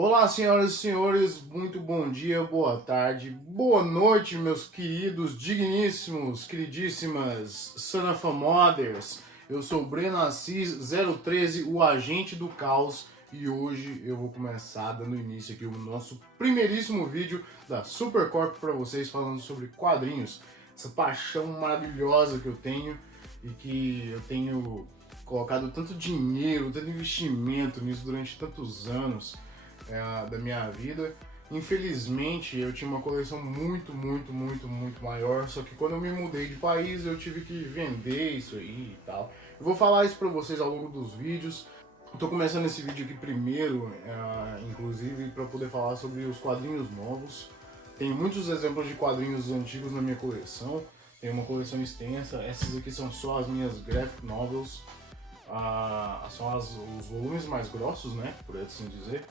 Olá, senhoras e senhores, muito bom dia, boa tarde, boa noite, meus queridos, digníssimos, queridíssimas Son of a Mothers. Eu sou Breno Assis 013, o agente do caos, e hoje eu vou começar dando início aqui o nosso primeiríssimo vídeo da Supercorp para vocês, falando sobre quadrinhos, essa paixão maravilhosa que eu tenho e que eu tenho colocado tanto dinheiro, tanto investimento nisso durante tantos anos da minha vida. Infelizmente eu tinha uma coleção muito maior, só que quando eu me mudei de país eu tive que vender isso aí e tal. Eu vou falar isso pra vocês ao longo dos vídeos. Eu tô começando esse vídeo aqui primeiro, inclusive para poder falar sobre os quadrinhos novos. Tem muitos exemplos de quadrinhos antigos na minha coleção, tem uma coleção extensa. Essas aqui são só as minhas graphic novels, são os volumes mais grossos, né, por assim dizer.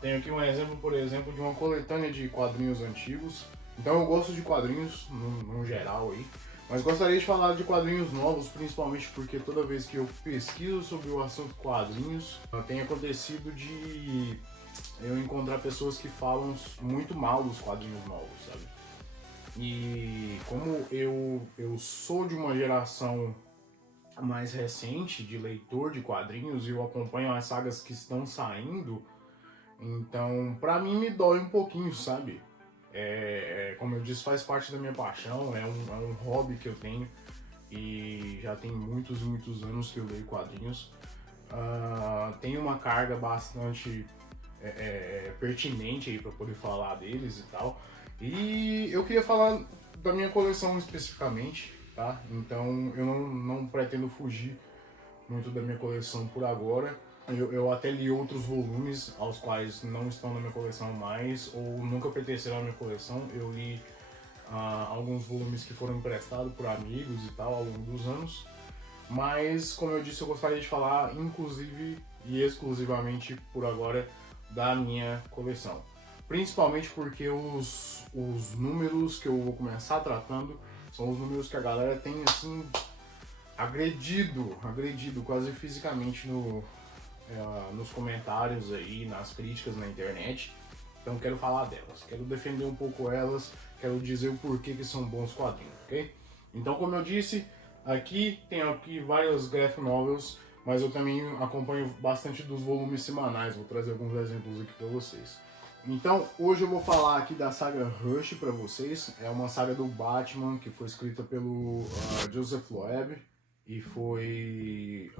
Tenho aqui um exemplo, por exemplo, de uma coletânea de quadrinhos antigos. Então eu gosto de quadrinhos no geral aí, mas gostaria de falar de quadrinhos novos, principalmente porque toda vez que eu pesquiso sobre o assunto quadrinhos, tem acontecido de eu encontrar pessoas que falam muito mal dos quadrinhos novos, sabe? E como eu sou de uma geração mais recente de leitor de quadrinhos e eu acompanho as sagas que estão saindo, então pra mim me dói um pouquinho, sabe? Como eu disse, faz parte da minha paixão, é um hobby que eu tenho e já tem muitos anos que eu leio quadrinhos. Tem uma carga bastante pertinente aí para poder falar deles e tal. E eu queria falar da minha coleção especificamente, tá? Então eu não pretendo fugir muito da minha coleção por agora. Eu até li outros volumes aos quais não estão na minha coleção mais ou nunca pertenceram à minha coleção. Eu li alguns volumes que foram emprestados por amigos e tal ao longo dos anos. Mas, como eu disse, eu gostaria de falar inclusive e exclusivamente por agora da minha coleção. Principalmente porque os números que eu vou começar tratando são os números que a galera tem assim agredido quase fisicamente nos comentários aí, nas críticas na internet. Então quero falar delas, quero defender um pouco elas, quero dizer o porquê que são bons quadrinhos, ok? Então, como eu disse, tenho aqui várias graphic novels, mas eu também acompanho bastante dos volumes semanais, vou trazer alguns exemplos aqui para vocês. Então, hoje eu vou falar aqui da saga Rush para vocês. É uma saga do Batman que foi escrita pelo Joseph Loeb e foi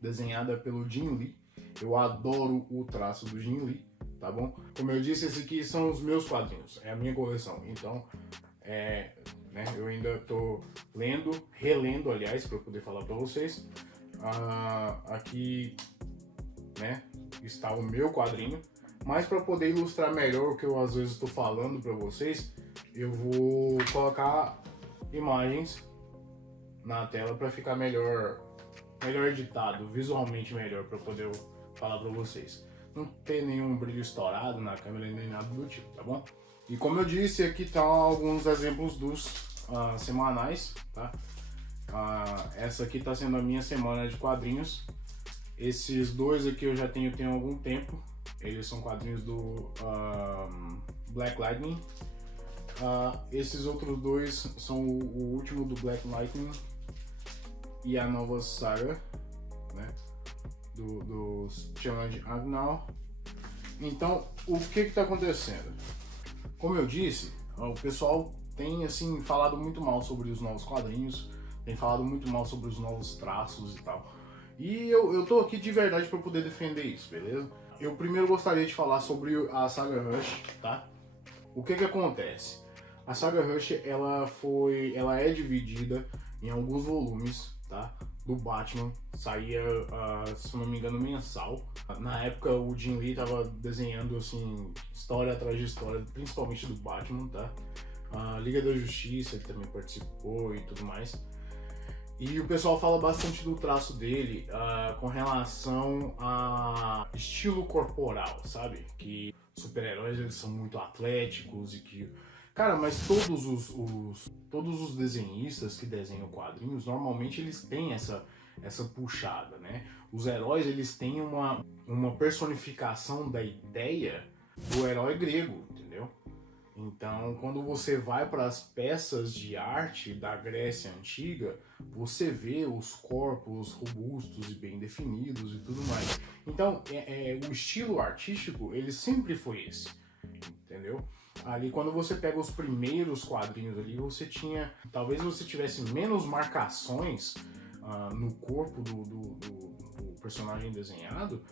desenhada pelo Jim Lee. Eu adoro o traço do Jim Lee, tá bom? Como eu disse, esses aqui são os meus quadrinhos, é a minha coleção. Então, eu ainda tô relendo, aliás, para poder falar para vocês. Aqui, né, está o meu quadrinho. Mas para poder ilustrar melhor o que eu às vezes estou falando para vocês, eu vou colocar imagens na tela para ficar melhor editado, visualmente melhor, para poder falar para vocês. Não ter nenhum brilho estourado na câmera nem nada do tipo, tá bom? E como eu disse, aqui estão alguns exemplos dos semanais, tá? Essa aqui está sendo a minha semana de quadrinhos. Esses dois aqui eu já tenho algum tempo. Eles são quadrinhos do Black Lightning. Esses outros dois são o último do Black Lightning e a nova saga, né, do Challenge Agnall. Então, o que está acontecendo? Como eu disse, o pessoal tem assim falado muito mal sobre os novos quadrinhos, tem falado muito mal sobre os novos traços e tal. E eu tô aqui de verdade para poder defender isso, beleza? Eu primeiro gostaria de falar sobre a saga Rush, tá? O que acontece? A saga Rush, ela é dividida em alguns volumes, tá? Do Batman, saía, se não me engano, mensal. Na época o Jim Lee tava desenhando assim, história atrás de história, principalmente do Batman, tá? A Liga da Justiça, ele também participou e tudo mais. E o pessoal fala bastante do traço dele com relação a estilo corporal, sabe? Que super-heróis eles são muito atléticos e que... Cara, mas todos os desenhistas que desenham quadrinhos, normalmente eles têm essa puxada, né? Os heróis, eles têm uma personificação da ideia do herói grego, entendeu? Então, quando você vai para as peças de arte da Grécia Antiga, você vê os corpos robustos e bem definidos e tudo mais. Então, o estilo artístico, ele sempre foi esse, entendeu? Ali, quando você pega os primeiros quadrinhos ali, você tinha... Talvez você tivesse menos marcações no corpo do personagem desenhado,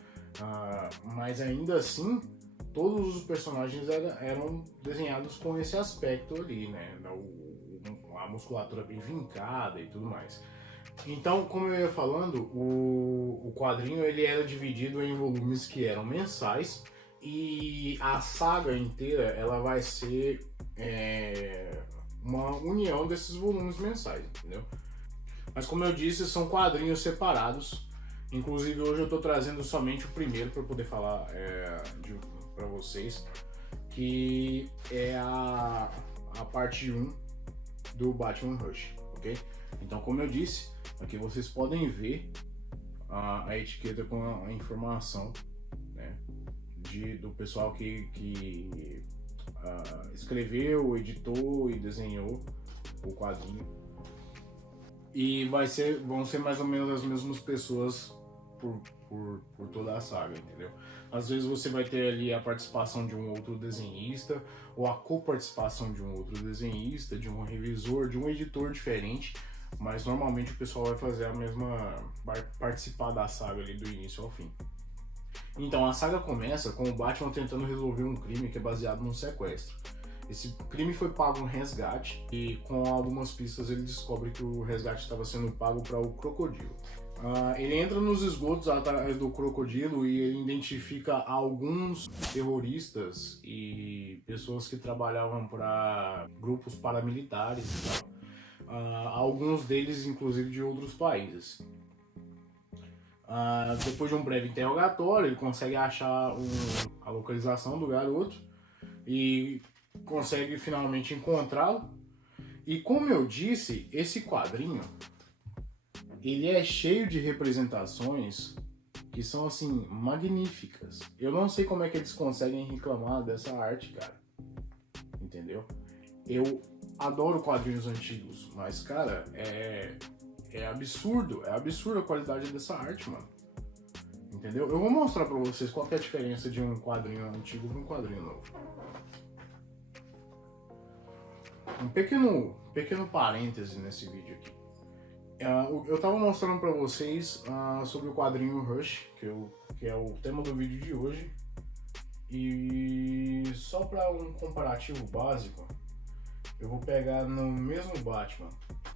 mas ainda assim... Todos os personagens eram desenhados com esse aspecto ali, né? A musculatura bem vincada e tudo mais. Então, como eu ia falando, o quadrinho ele era dividido em volumes que eram mensais e a saga inteira ela vai ser uma união desses volumes mensais, entendeu? Mas como eu disse, são quadrinhos separados. Inclusive hoje eu estou trazendo somente o primeiro para poder falar para vocês, que é a parte 1 do Batman Rush, ok? Então, como eu disse, aqui vocês podem ver a etiqueta com a informação, né, do pessoal que escreveu, editou e desenhou o quadrinho. E vão ser mais ou menos as mesmas pessoas por toda a saga, entendeu? Às vezes você vai ter ali a participação de um outro desenhista, ou a coparticipação de um outro desenhista, de um revisor, de um editor diferente, mas normalmente o pessoal vai fazer vai participar da saga ali do início ao fim. Então a saga começa com o Batman tentando resolver um crime que é baseado num sequestro. Esse crime foi pago um resgate e com algumas pistas ele descobre que o resgate estava sendo pago para o Crocodilo. Ele entra nos esgotos atrás do Crocodilo e ele identifica alguns terroristas e pessoas que trabalhavam para grupos paramilitares e tal. Alguns deles inclusive de outros países. Depois de um breve interrogatório, ele consegue achar a localização do garoto e consegue finalmente encontrá-lo. E como eu disse, esse quadrinho ele é cheio de representações que são assim magníficas. Eu não sei como é que eles conseguem reclamar dessa arte, cara. Entendeu? Eu adoro quadrinhos antigos, mas cara, é absurdo a qualidade dessa arte, mano. Entendeu? Eu vou mostrar pra vocês qual que é a diferença de um quadrinho antigo para um quadrinho novo. Um pequeno parêntese nesse vídeo aqui. Eu tava mostrando pra vocês sobre o quadrinho Rush, que é o tema do vídeo de hoje. E só pra um comparativo básico, eu vou pegar no mesmo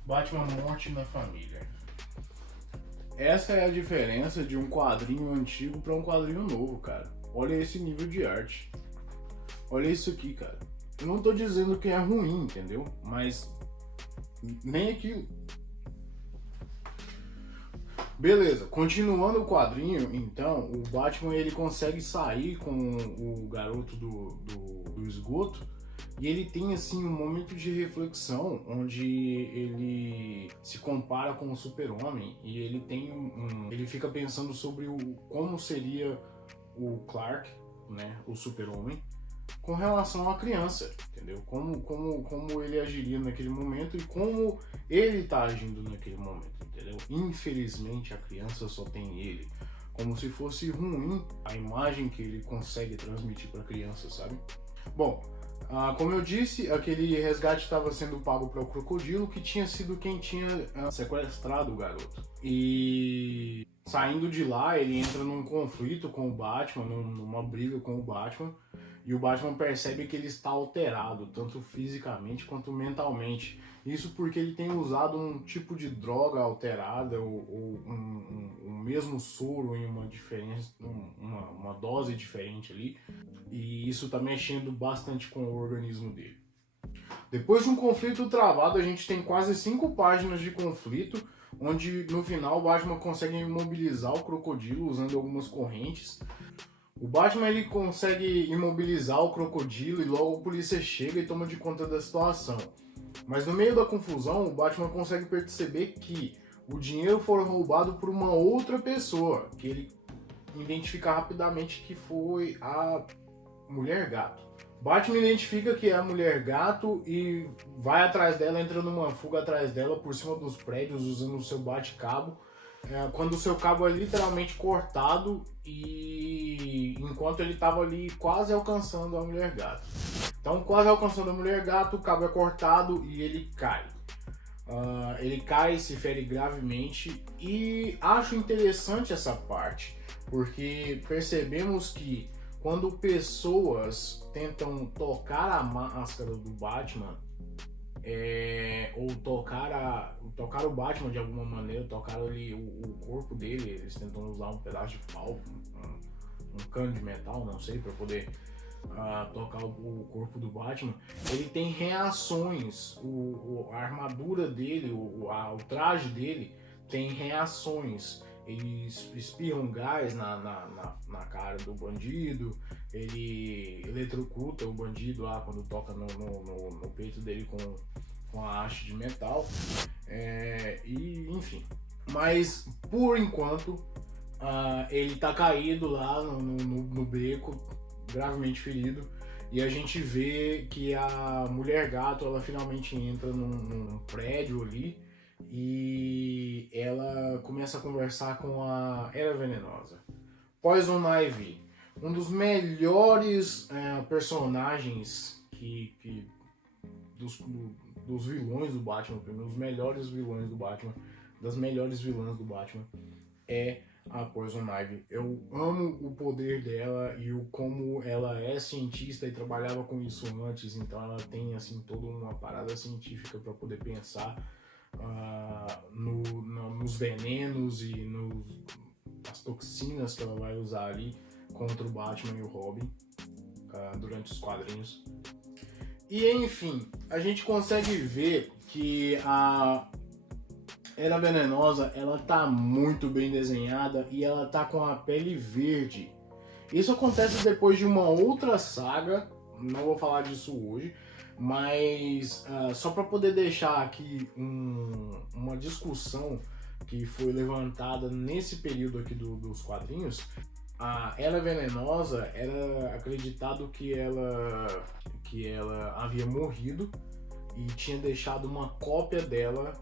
Batman Morte na Família. Essa é a diferença de um quadrinho antigo para um quadrinho novo, cara. Olha esse nível de arte. Olha isso aqui, cara. Eu não tô dizendo que é ruim, entendeu? Mas nem aquilo. Beleza, continuando o quadrinho, então, o Batman ele consegue sair com o garoto do esgoto e ele tem assim um momento de reflexão onde ele se compara com o Super-Homem e ele tem ele fica pensando sobre como seria o Clark, né, o Super-Homem, com relação à criança, entendeu? Como ele agiria naquele momento e como ele tá agindo naquele momento, entendeu? Infelizmente a criança só tem ele, como se fosse ruim a imagem que ele consegue transmitir para a criança, sabe? Bom, como eu disse, aquele resgate estava sendo pago para o Crocodilo, que tinha sido quem tinha sequestrado o garoto. E saindo de lá, ele entra num conflito com o Batman, numa briga com o Batman, e o Batman percebe que ele está alterado, tanto fisicamente quanto mentalmente. Isso porque ele tem usado um tipo de droga alterada ou um mesmo soro em uma dose diferente ali. E isso está mexendo bastante com o organismo dele. Depois de um conflito travado, a gente tem quase 5 páginas de conflito, onde no final o Batman consegue imobilizar o Crocodilo usando algumas correntes. O Batman ele consegue imobilizar o Crocodilo e logo a polícia chega e toma de conta da situação. Mas no meio da confusão, o Batman consegue perceber que o dinheiro foi roubado por uma outra pessoa, que ele identifica rapidamente que foi a Mulher Gato. Batman identifica que é a Mulher Gato e vai atrás dela, entra numa fuga atrás dela por cima dos prédios usando o seu bate-cabo, quando o seu cabo é literalmente cortado e enquanto ele estava ali quase alcançando a Mulher Gato. Então, quase alcançando a Mulher Gato, o cabo é cortado e ele cai. Ele cai, se fere gravemente e acho interessante essa parte, porque percebemos que quando pessoas tentam tocar a máscara do Batman, ou tocar o Batman de alguma maneira, tocar ali o corpo dele, eles tentam usar um pedaço de pau, um cano de metal, não sei, para poder tocar o corpo do Batman, ele tem reações, a armadura dele, o traje dele tem reações. Eles espirram gás na cara do bandido, ele eletrocuta o bandido lá quando toca no peito dele com a haste de metal, e enfim. Mas por enquanto ele tá caído lá no beco, gravemente ferido, e a gente vê que a Mulher Gato ela finalmente entra num prédio ali e ela começa a conversar com a Era Venenosa. Poison Ivy, um dos melhores personagens dos vilões do Batman, um dos melhores vilões do Batman, das melhores vilãs do Batman, é a Poison Ivy. Eu amo o poder dela e como ela é cientista e trabalhava com isso antes, então ela tem assim toda uma parada científica para poder pensar nos venenos e nas toxinas que ela vai usar ali contra o Batman e o Robin durante os quadrinhos. E enfim, a gente consegue ver que a Era Venenosa, ela tá muito bem desenhada e ela tá com a pele verde. Isso acontece depois de uma outra saga, não vou falar disso hoje, mas só para poder deixar aqui uma discussão que foi levantada nesse período aqui dos quadrinhos. A Era Venenosa era acreditado que ela havia morrido e tinha deixado uma cópia dela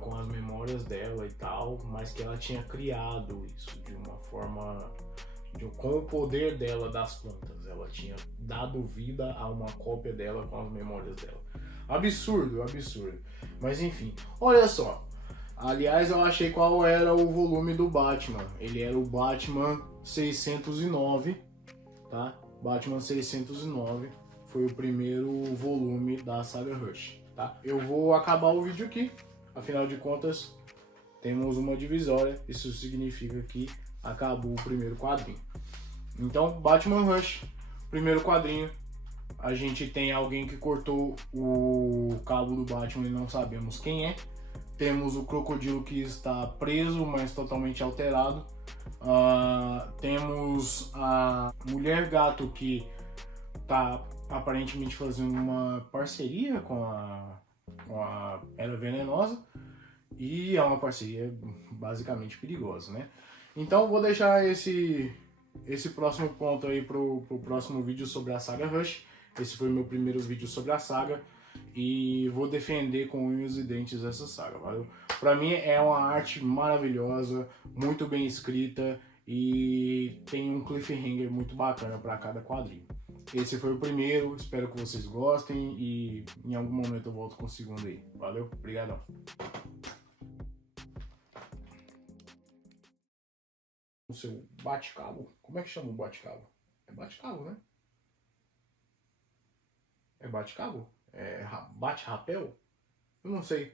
com as memórias dela e tal, mas que ela tinha criado isso de uma forma, com o poder dela das plantas. Ela tinha dado vida a uma cópia dela com as memórias dela. Absurdo, absurdo. Mas enfim, olha só. Aliás, eu achei qual era o volume do Batman. Ele era o Batman 609, tá? Batman 609 foi o primeiro volume da saga Rush, tá? Eu vou acabar o vídeo aqui. Afinal de contas, temos uma divisória. Isso significa que acabou o primeiro quadrinho. Então, Batman Rush, primeiro quadrinho. A gente tem alguém que cortou o cabo do Batman e não sabemos quem é. Temos o Crocodilo que está preso, mas totalmente alterado. Temos a Mulher Gato que está aparentemente fazendo uma parceria com a Era Venenosa. E é uma parceria basicamente perigosa, né? Então vou deixar esse próximo ponto aí pro próximo vídeo sobre a saga Rush. Esse foi o meu primeiro vídeo sobre a saga. E vou defender com unhas e dentes essa saga, valeu? Pra mim é uma arte maravilhosa, muito bem escrita e tem um cliffhanger muito bacana para cada quadrinho. Esse foi o primeiro, espero que vocês gostem e em algum momento eu volto com o segundo aí. Valeu, obrigadão. O seu bate-cabo, como é que chama o bate-cabo? É bate-cabo, né? É bate-cabo? É bate-rapel? Eu não sei.